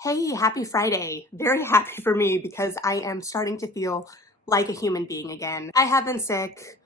Hey, happy Friday. Very happy for me because I am starting to feel like a human being again. I have been sick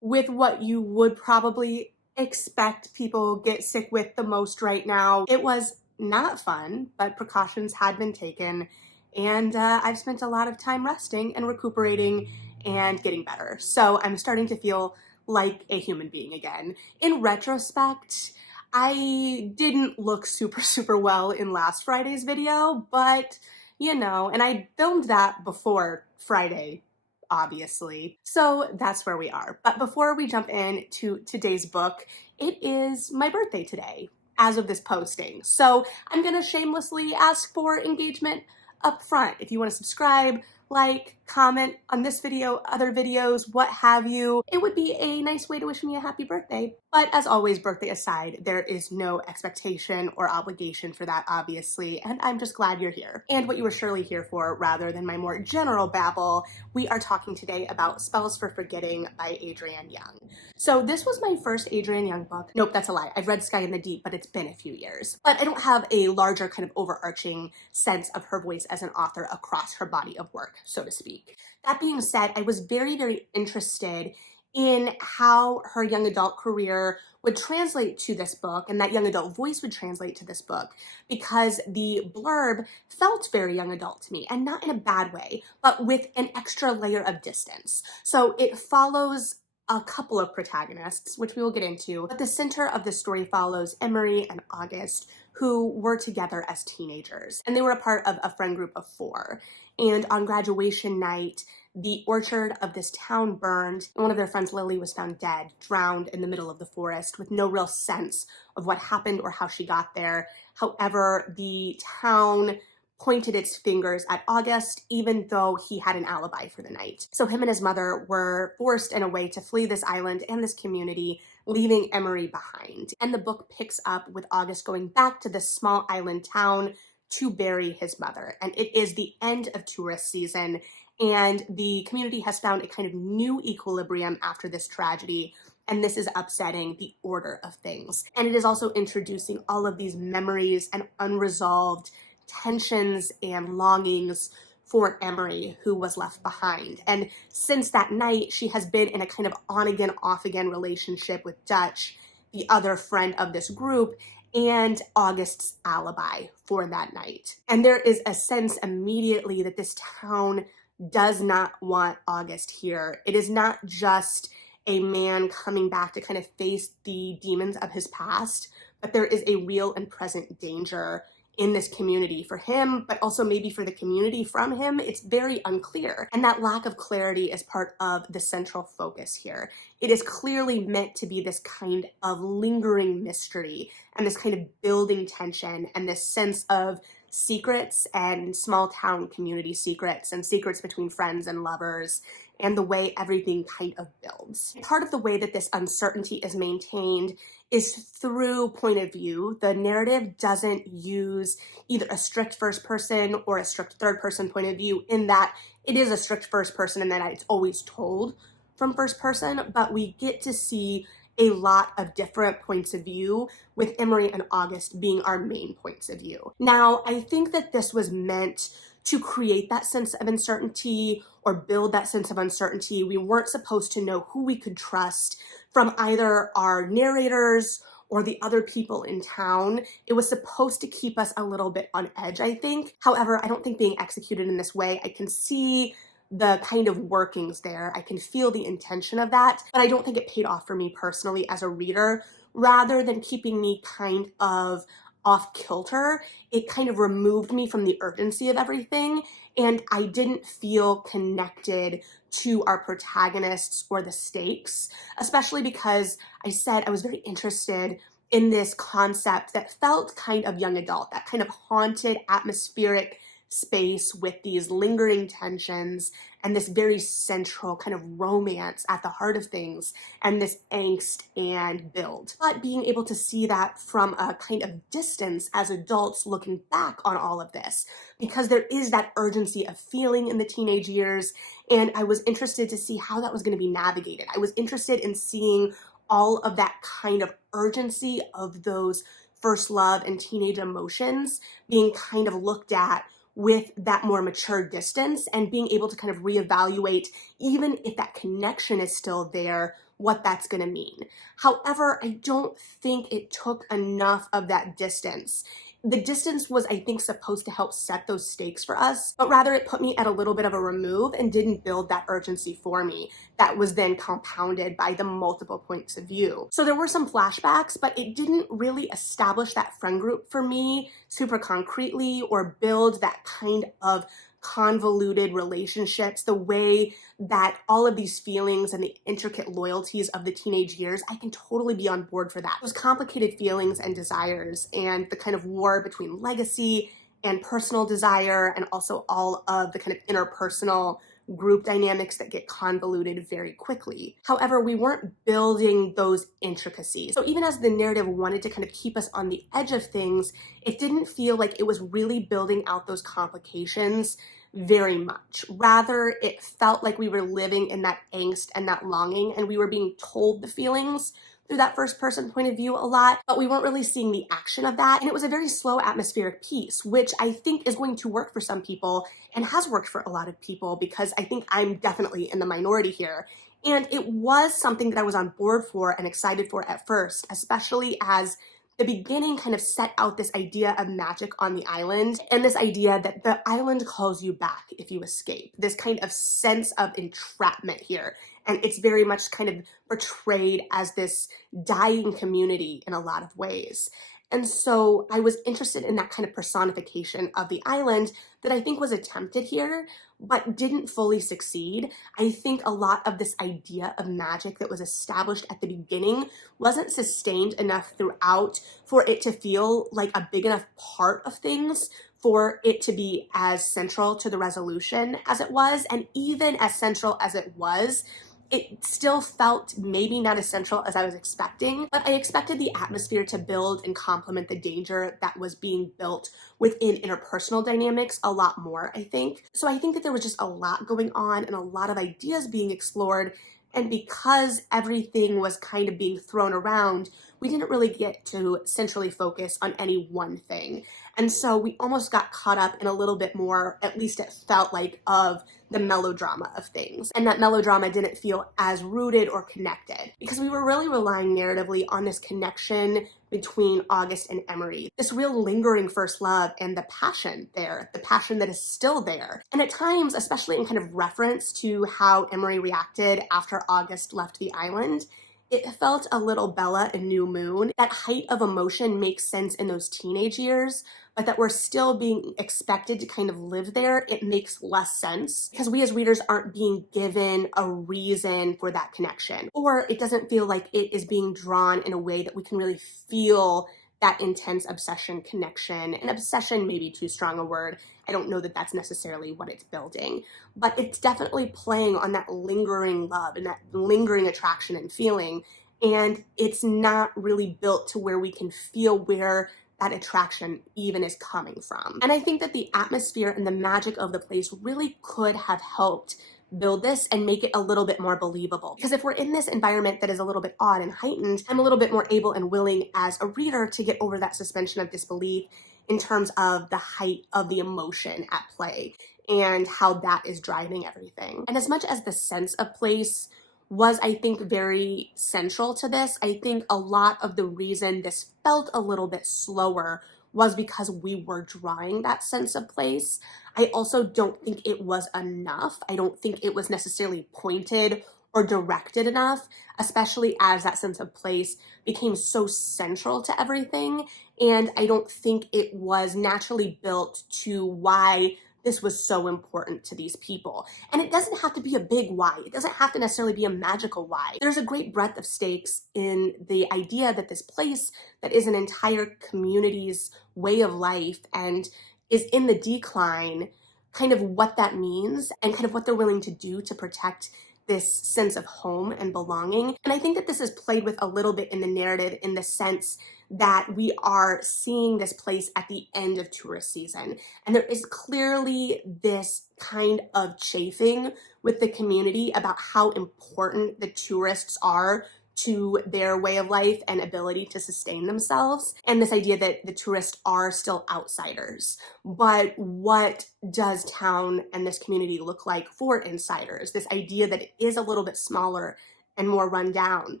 with what you would probably expect people get sick with the most right now. It was not fun, but precautions had been taken, and I've spent a lot of time resting and recuperating and getting better. So I'm starting to feel like a human being again. In retrospect, I didn't look super well in last Friday's video, but and I filmed that before Friday, obviously. So that's where we are. But before we jump into today's book, it is my birthday today as of this posting. So I'm gonna shamelessly ask for engagement up front. If you want to subscribe, like, comment on this video, other videos, what have you. It would be a nice way to wish me a happy birthday. But as always, birthday aside, there is no expectation or obligation for that, obviously, and I'm just glad you're here. And what you were surely here for, rather than my more general babble, we are talking today about Spells for Forgetting by Adrienne Young. So this was my first Adrienne Young book. Nope, that's a lie. I've read Sky in the Deep, but it's been a few years. But I don't have a larger kind of overarching sense of her voice as an author across her body of work, so to speak. That being said, I was very interested in how her young adult career would translate to this book and that young adult voice would translate to this book, because the blurb felt very young adult to me, and not in a bad way, but with an extra layer of distance. So it follows a couple of protagonists, which we will get into, but the center of the story follows Emery and August, who were together as teenagers, and they were a part of a friend group of 4. And on graduation night, the orchard of this town burned, and one of their friends, Lily, was found dead, drowned in the middle of the forest with no real sense of what happened or how she got there. However, the town pointed its fingers at August, even though he had an alibi for the night. So him and his mother were forced in a way to flee this island and this community, leaving Emery behind. And the book picks up with August going back to this small island town to bury his mother. And it is the end of tourist season, and the community has found a kind of new equilibrium after this tragedy, and this is upsetting the order of things. And it is also introducing all of these memories and unresolved tensions and longings for Emery, who was left behind. And since that night, she has been in a kind of on-again, off-again relationship with Dutch, the other friend of this group, and August's alibi for that night. And there is a sense immediately that this town does not want August here. It is not just a man coming back to kind of face the demons of his past, but there is a real and present danger in this community for him, but also maybe for the community from him. It's very unclear. And that lack of clarity is part of the central focus here. It is clearly meant to be this kind of lingering mystery and this kind of building tension and this sense of secrets and small town community secrets and secrets between friends and lovers, and the way everything kind of builds. Part of the way that this uncertainty is maintained is through point of view. The narrative doesn't use either a strict first person or a strict third person point of view, in that it is a strict first person and that it's always told from first person, but we get to see a lot of different points of view, with Emery and August being our main points of view. Now, I think that this was meant to create that sense of uncertainty or build that sense of uncertainty. We weren't supposed to know who we could trust from either our narrators or the other people in town. It was supposed to keep us a little bit on edge, I think. However, I don't think being executed in this way, I can see the kind of workings there. I can feel the intention of that, but I don't think it paid off for me personally as a reader. Rather than keeping me kind of off kilter, it kind of removed me from the urgency of everything, and I didn't feel connected to our protagonists or the stakes, especially because I said I was very interested in this concept that felt kind of young adult, that kind of haunted, atmospheric space with these lingering tensions and this very central kind of romance at the heart of things, and this angst and build. But being able to see that from a kind of distance as adults looking back on all of this, because there is that urgency of feeling in the teenage years, and I was interested to see how that was going to be navigated. I was interested in seeing all of that kind of urgency of those first love and teenage emotions being kind of looked at with that more mature distance and being able to kind of reevaluate, even if that connection is still there, what that's going to mean. However, I don't think it took enough of that distance. The distance was, I think, supposed to help set those stakes for us, but rather it put me at a little bit of a remove and didn't build that urgency for me that was then compounded by the multiple points of view. So there were some flashbacks, but it didn't really establish that friend group for me super concretely or build that kind of convoluted relationships the way that all of these feelings and the intricate loyalties of the teenage years, I can totally be on board for that. Those complicated feelings and desires and the kind of war between legacy and personal desire and also all of the kind of interpersonal group dynamics that get convoluted very quickly. However, we weren't building those intricacies. So even as the narrative wanted to kind of keep us on the edge of things, it didn't feel like it was really building out those complications very much. Rather, it felt like we were living in that angst and that longing, and we were being told the feelings through that first person point of view a lot, but we weren't really seeing the action of that. And it was a very slow atmospheric piece, which I think is going to work for some people and has worked for a lot of people, because I think I'm definitely in the minority here. And it was something that I was on board for and excited for at first, especially as the beginning kind of set out this idea of magic on the island and this idea that the island calls you back if you escape. This kind of sense of entrapment here. And it's very much kind of portrayed as this dying community in a lot of ways. And so I was interested in that kind of personification of the island that I think was attempted here, but didn't fully succeed. I think a lot of this idea of magic that was established at the beginning wasn't sustained enough throughout for it to feel like a big enough part of things for it to be as central to the resolution as it was. And even as central as it was, it still felt maybe not as central as I was expecting, but I expected the atmosphere to build and complement the danger that was being built within interpersonal dynamics a lot more, I think. So I think that there was just a lot going on and a lot of ideas being explored, and because everything was kind of being thrown around, we didn't really get to centrally focus on any one thing. And so we almost got caught up in a little bit more, at least it felt like, of the melodrama of things. And that melodrama didn't feel as rooted or connected because we were really relying narratively on this connection between August and Emery, this real lingering first love and the passion there, the passion that is still there. And at times, especially in kind of reference to how Emery reacted after August left the island, it felt a little Bella and New Moon. That height of emotion makes sense in those teenage years, but that we're still being expected to kind of live there, it makes less sense because we as readers aren't being given a reason for that connection. Or it doesn't feel like it is being drawn in a way that we can really feel that intense obsession connection. And obsession may be too strong a word. I don't know that that's necessarily what it's building, but it's definitely playing on that lingering love and that lingering attraction and feeling. And it's not really built to where we can feel where that attraction even is coming from. And I think that the atmosphere and the magic of the place really could have helped build this and make it a little bit more believable. Because if we're in this environment that is a little bit odd and heightened, I'm a little bit more able and willing as a reader to get over that suspension of disbelief in terms of the height of the emotion at play and how that is driving everything. And as much as the sense of place was, I think, very central to this, I think a lot of the reason this felt a little bit slower was because we were drawing that sense of place. I also don't think it was enough. I don't think it was necessarily pointed or directed enough, especially as that sense of place became so central to everything. And I don't think it was naturally built to why this was so important to these people. And it doesn't have to be a big why. It doesn't have to necessarily be a magical why. There's a great breadth of stakes in the idea that this place that is an entire community's way of life and is in the decline, kind of what that means and kind of what they're willing to do to protect this sense of home and belonging. And I think that this is played with a little bit in the narrative in the sense that we are seeing this place at the end of tourist season. And there is clearly this kind of chafing with the community about how important the tourists are to their way of life and ability to sustain themselves, and this idea that the tourists are still outsiders. But what does town and this community look like for insiders? This idea that it is a little bit smaller and more run down.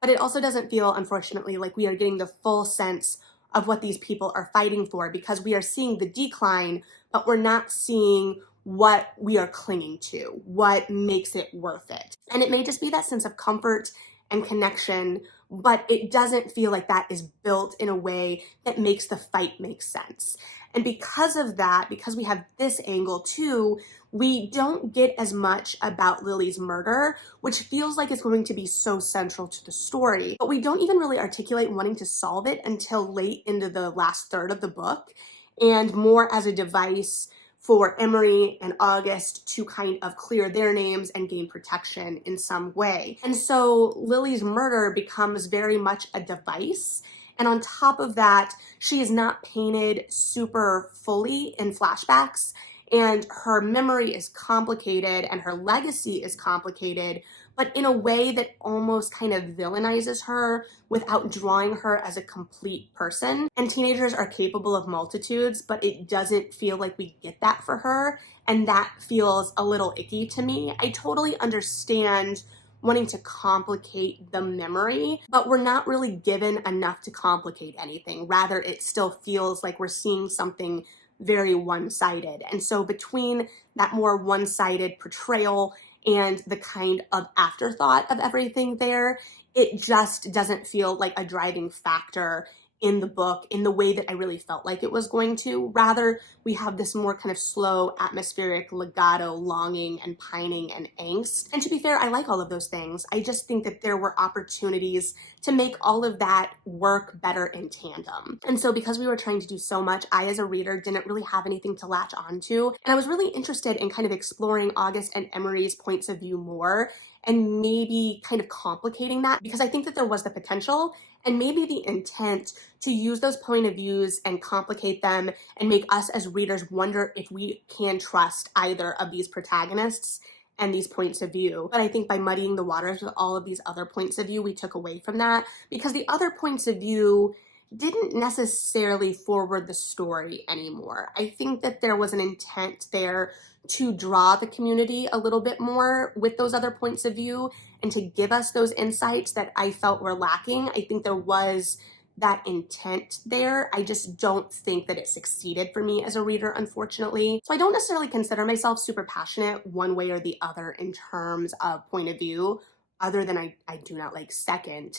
But it also doesn't feel, unfortunately, like we are getting the full sense of what these people are fighting for, because we are seeing the decline, but we're not seeing what we are clinging to, what makes it worth it. And it may just be that sense of comfort and connection, but it doesn't feel like that is built in a way that makes the fight make sense. And because of that, because we have this angle too, we don't get as much about Lily's murder, which feels like it's going to be so central to the story. But we don't even really articulate wanting to solve it until late into the last third of the book, and more as a device for Emery and August to kind of clear their names and gain protection in some way. And so Lily's murder becomes very much a device. And on top of that, she is not painted super fully in flashbacks, and her memory is complicated and her legacy is complicated, but in a way that almost kind of villainizes her without drawing her as a complete person. And teenagers are capable of multitudes, but it doesn't feel like we get that for her, and that feels a little icky to me. I totally understand wanting to complicate the memory, but we're not really given enough to complicate anything. Rather, it still feels like we're seeing something very one-sided. And so between that more one-sided portrayal and the kind of afterthought of everything there, it just doesn't feel like a driving factor in the book in the way that I really felt like it was going to. Rather, we have this more kind of slow, atmospheric legato longing and pining and angst. And to be fair, I like all of those things. I just think that there were opportunities to make all of that work better in tandem. And so because we were trying to do so much, I as a reader didn't really have anything to latch onto. And I was really interested in kind of exploring August and Emery's points of view more, and maybe kind of complicating that, because I think that there was the potential and maybe the intent to use those point of views and complicate them and make us as readers wonder if we can trust either of these protagonists and these points of view. But I think by muddying the waters with all of these other points of view, we took away from that, because the other points of view didn't necessarily forward the story anymore. I think that there was an intent there to draw the community a little bit more with those other points of view and to give us those insights that I felt were lacking. I think there was that intent there. I just don't think that it succeeded for me as a reader, unfortunately. So I don't necessarily consider myself super passionate one way or the other in terms of point of view, other than I do not like second.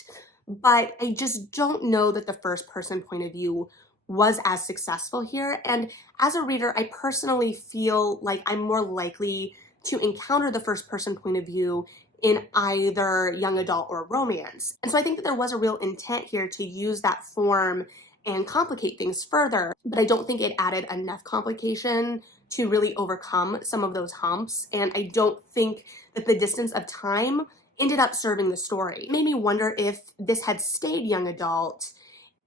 But I just don't know that the first person point of view was as successful here. And as a reader, I personally feel like I'm more likely to encounter the first person point of view in either young adult or romance. And so I think that there was a real intent here to use that form and complicate things further, but I don't think it added enough complication to really overcome some of those humps. And I don't think that the distance of time ended up serving the story. It made me wonder if this had stayed young adult,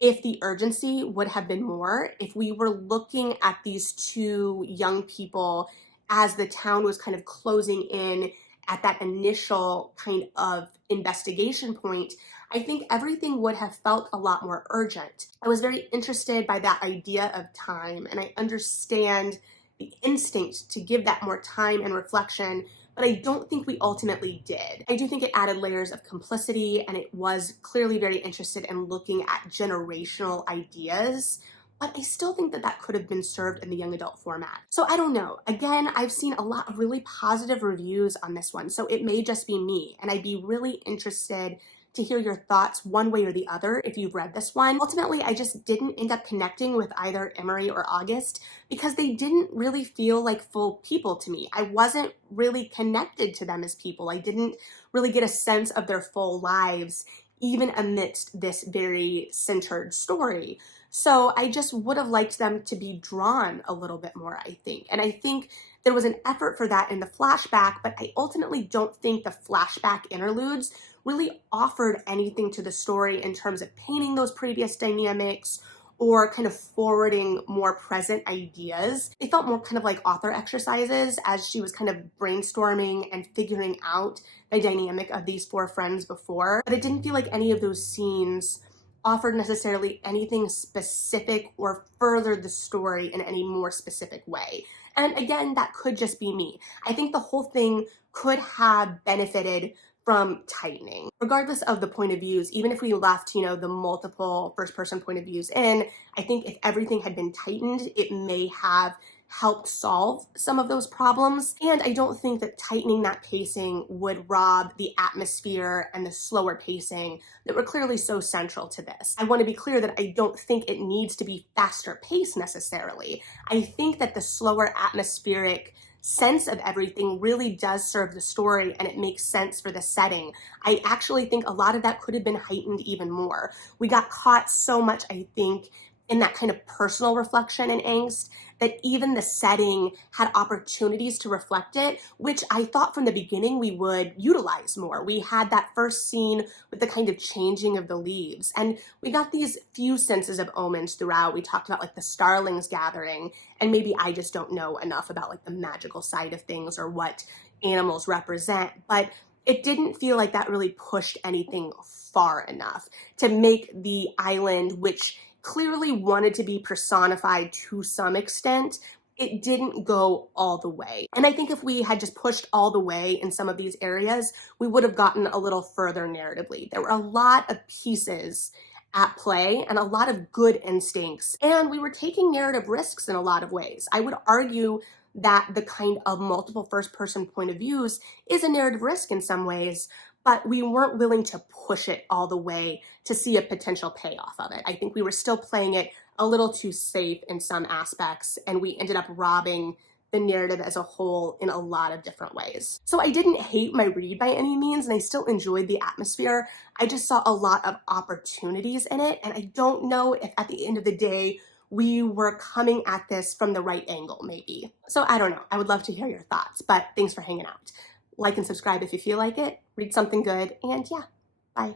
if the urgency would have been more, if we were looking at these two young people as the town was kind of closing in at that initial kind of investigation point. I think everything would have felt a lot more urgent. I was very interested by that idea of time, and I understand the instinct to give that more time and reflection, but I don't think we ultimately did. I do think it added layers of complicity, and it was clearly very interested in looking at generational ideas, but I still think that that could have been served in the young adult format. So I don't know. Again, I've seen a lot of really positive reviews on this one, so it may just be me, and I'd be really interested to hear your thoughts one way or the other if you've read this one. Ultimately, I just didn't end up connecting with either Emery or August because they didn't really feel like full people to me. I wasn't really connected to them as people. I didn't really get a sense of their full lives, even amidst this very centered story. So I just would have liked them to be drawn a little bit more, I think. And I think there was an effort for that in the flashback, but I ultimately don't think the flashback interludes really offered anything to the story in terms of painting those previous dynamics or kind of forwarding more present ideas. They felt more kind of like author exercises as she was kind of brainstorming and figuring out the dynamic of these four friends before. But it didn't feel like any of those scenes offered necessarily anything specific or furthered the story in any more specific way. And again, that could just be me. I think the whole thing could have benefited from tightening. Regardless of the point of views, even if we left, the multiple first person point of views in, I think if everything had been tightened, it may have helped solve some of those problems. And I don't think that tightening that pacing would rob the atmosphere and the slower pacing that were clearly so central to this. I want to be clear that I don't think it needs to be faster paced necessarily. I think that the slower atmospheric sense of everything really does serve the story and it makes sense for the setting. I actually think a lot of that could have been heightened even more. We got caught so much, I think, in that kind of personal reflection and angst that even the setting had opportunities to reflect it, which I thought from the beginning we would utilize more. We had that first scene with the kind of changing of the leaves, and we got these few senses of omens throughout. We talked about like the starlings gathering, and maybe I just don't know enough about like the magical side of things or what animals represent, but it didn't feel like that really pushed anything far enough to make the island, which clearly wanted to be personified to some extent, it didn't go all the way. And I think if we had just pushed all the way in some of these areas, we would have gotten a little further narratively. There were a lot of pieces at play and a lot of good instincts, and we were taking narrative risks in a lot of ways. I would argue that the kind of multiple first person point of views is a narrative risk in some ways, but we weren't willing to push it all the way to see a potential payoff of it. I think we were still playing it a little too safe in some aspects, and we ended up robbing the narrative as a whole in a lot of different ways. So I didn't hate my read by any means, and I still enjoyed the atmosphere. I just saw a lot of opportunities in it, and I don't know if at the end of the day, we were coming at this from the right angle, maybe. So I don't know. I would love to hear your thoughts, but thanks for hanging out. Like and subscribe if you feel like it, read something good, and yeah, bye.